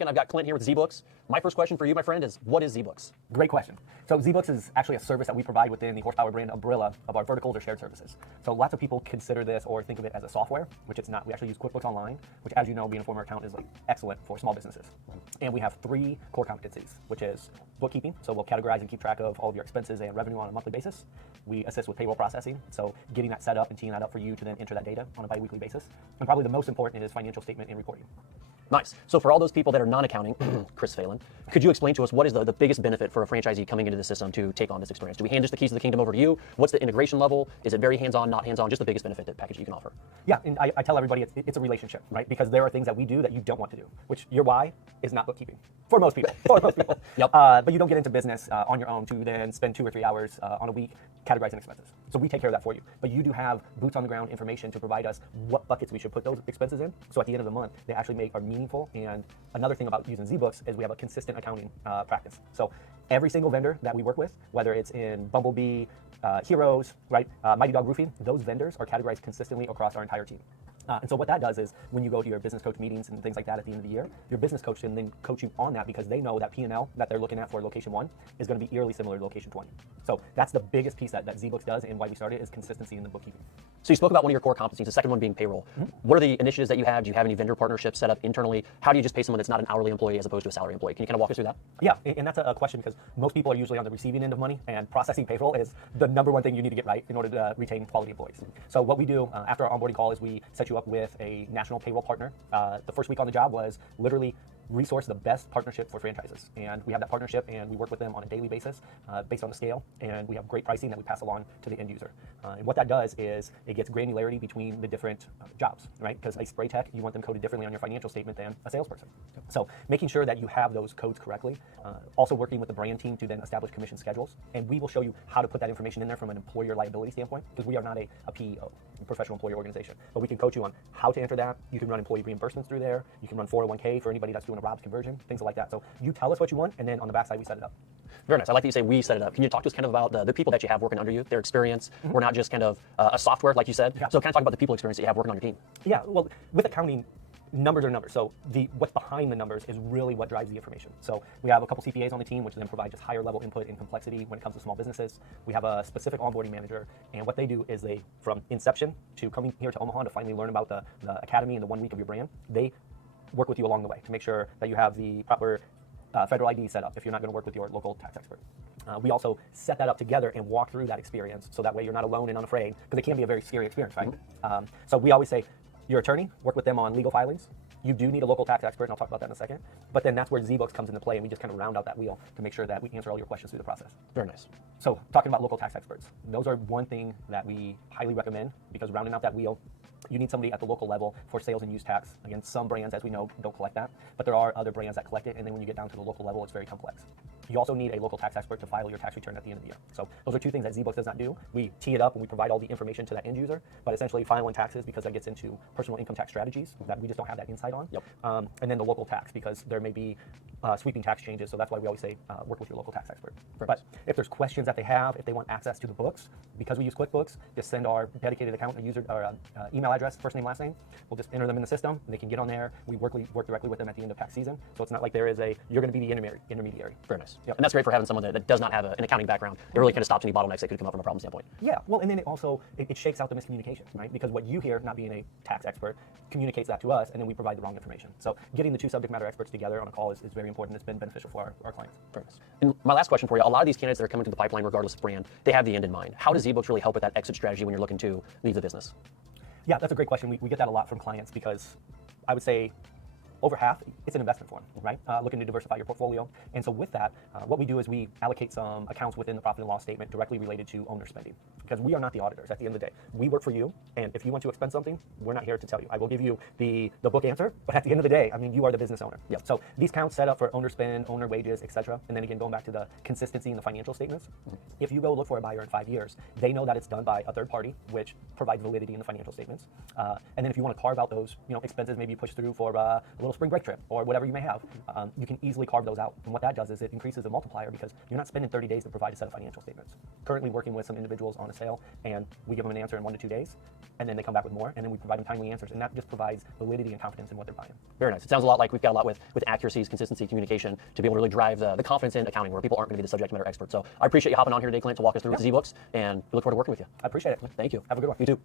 And I've got Clint here with ZeeBooks. My first question for you, my friend, is what is ZeeBooks? Great question. So ZeeBooks is actually a service that we provide within the Horsepower brand umbrella of our verticals or shared services. So lots of people consider this or think of it as a software, which it's not. We actually use QuickBooks Online, which, as you know, being a former accountant is like excellent for small businesses. And we have 3 core competencies, which is bookkeeping. So we'll categorize and keep track of all of your expenses and revenue on a monthly basis. We assist with payroll processing, so getting that set up and teeing that up for you to then enter that data on a bi-weekly basis. And probably the most important is financial statement and reporting. Nice. So for all those people that are non-accounting, Chris Phelan, could you explain to us what is the biggest benefit for a franchisee coming into the system to take on this experience? Do we hand just the keys of the kingdom over to you? What's the integration level? Is it very hands-on, not hands-on? Just the biggest benefit that package you can offer? Yeah, and I tell everybody it's a relationship, right? Because there are things that we do that you don't want to do, which your why is not bookkeeping. For most people. Yep. But you don't get into business on your own to then spend 2 or 3 hours on a week categorizing expenses. So we take care of that for you. But you do have boots on the ground information to provide us what buckets we should put those expenses in. So at the end of the month, they actually are meaningful. And another thing about using ZeeBooks is we have a consistent accounting practice. So every single vendor that we work with, whether it's in Bumblebee, Heroes, right, Mighty Dog Roofing, those vendors are categorized consistently across our entire team. And so what that does is when you go to your business coach meetings and things like that at the end of the year, your business coach can then coach you on that because they know that P&L that they're looking at for location 1 is going to be eerily similar to location 20. So that's the biggest piece that ZeeBooks does and why we started is consistency in the bookkeeping. So you spoke about one of your core competencies, the second one being payroll. What are the initiatives that you have? Do you have any vendor partnerships set up internally? How do you just pay someone that's not an hourly employee as opposed to a salary employee? Can you kind of walk us through that? Yeah, and that's a question because most people are usually on the receiving end of money, and processing payroll is the #1 thing you need to get right in order to retain quality employees. So what we do after our onboarding call is we set you up with a national payroll partner. The first week on the job was literally resource the best partnership for franchises. And we have that partnership and we work with them on a daily basis based on the scale. And we have great pricing that we pass along to the end user. And what that does is it gets granularity between the different jobs, right? Because a spray tech, you want them coded differently on your financial statement than a salesperson. So making sure that you have those codes correctly. Also working with the brand team to then establish commission schedules. And we will show you how to put that information in there from an employer liability standpoint because we are not a PEO, professional employer organization. But we can coach you on how to enter that. You can run employee reimbursements through there. You can run 401k for anybody that's doing a Rob's conversion, things like that. So you tell us what you want, and then on the backside, we set it up. Very nice. I like that you say we set it up. Can you talk to us kind of about the people that you have working under you, their experience? We're not just kind of a software, like you said. Yeah. So kind of talk about the people experience that you have working on your team. Yeah, well, with accounting, numbers are numbers. So what's behind the numbers is really what drives the information. So we have a couple CPAs on the team, which then provide just higher level input and complexity when it comes to small businesses. We have a specific onboarding manager, and what they do is they, from inception to coming here to Omaha to finally learn about the academy and the 1 week of your brand, they work with you along the way to make sure that you have the proper federal ID set up if you're not going to work with your local tax expert. We also set that up together and walk through that experience so that way you're not alone and unafraid because it can be a very scary experience, right? So we always say, your attorney, work with them on legal filings. You do need a local tax expert, and I'll talk about that in a second. But then that's where ZeeBooks comes into play, and we just kind of round out that wheel to make sure that we answer all your questions through the process. Very nice. So talking about local tax experts, those are one thing that we highly recommend because rounding out that wheel, you need somebody at the local level for sales and use tax. Again, some brands, as we know, don't collect that, but there are other brands that collect it, and then when you get down to the local level, it's very complex. You also need a local tax expert to file your tax return at the end of the year. So those are 2 things that ZeeBooks does not do. We tee it up and we provide all the information to that end user, but essentially filing taxes because that gets into personal income tax strategies that we just don't have that insight on. Yep. And then the local tax because there may be sweeping tax changes. So that's why we always say work with your local tax expert. But if there's questions that they have, if they want access to the books, because we use QuickBooks, just send our dedicated account a user or email address, first name, last name. We'll just enter them in the system and they can get on there. We work directly with them at the end of tax season. So it's not like there is you're going to be the intermediary. Very nice. Yep. And that's great for having someone that does not have an accounting background. It really kind of stops any bottlenecks that could come up from a problem standpoint. Yeah, well, and then it also it shakes out the miscommunication, right? Because what you hear, not being a tax expert, communicates that to us, and then we provide the wrong information. So getting the 2 subject matter experts together on a call is very important. It's been beneficial for our clients. Very nice. And my last question for you, a lot of these candidates that are coming to the pipeline, regardless of brand, they have the end in mind. How does ZeeBooks really help with that exit strategy when you're looking to leave the business? Yeah, that's a great question. We get that a lot from clients because I would say over half, it's an investment for them, right? Looking to diversify your portfolio. And so with that, what we do is we allocate some accounts within the profit and loss statement directly related to owner spending because we are not the auditors at the end of the day. We work for you, and if you want to expend something, we're not here to tell you. I will give you the book answer, but at the end of the day, I mean, you are the business owner. Yep. So these accounts set up for owner spend, owner wages, etc. And then again, going back to the consistency in the financial statements, if you go look for a buyer in 5 years, they know that it's done by a third party, which provides validity in the financial statements. And then if you want to carve out those expenses, maybe you push through for a little little spring break trip or whatever you may have, you can easily carve those out. And what that does is it increases the multiplier because you're not spending 30 days to provide a set of financial statements. Currently working with some individuals on a sale, and we give them an answer in 1 to 2 days, and then they come back with more, and then we provide them timely answers, and that just provides validity and confidence in what they're buying. Very nice. It sounds a lot like we've got a lot with accuracies, consistency, communication to be able to really drive the confidence in accounting where people aren't going to be the subject matter expert. So I appreciate you hopping on here today, Clint, to walk us through Clint, ZeeBooks, and we look forward to working with you. I appreciate it. Thank you. Have a good one. You too.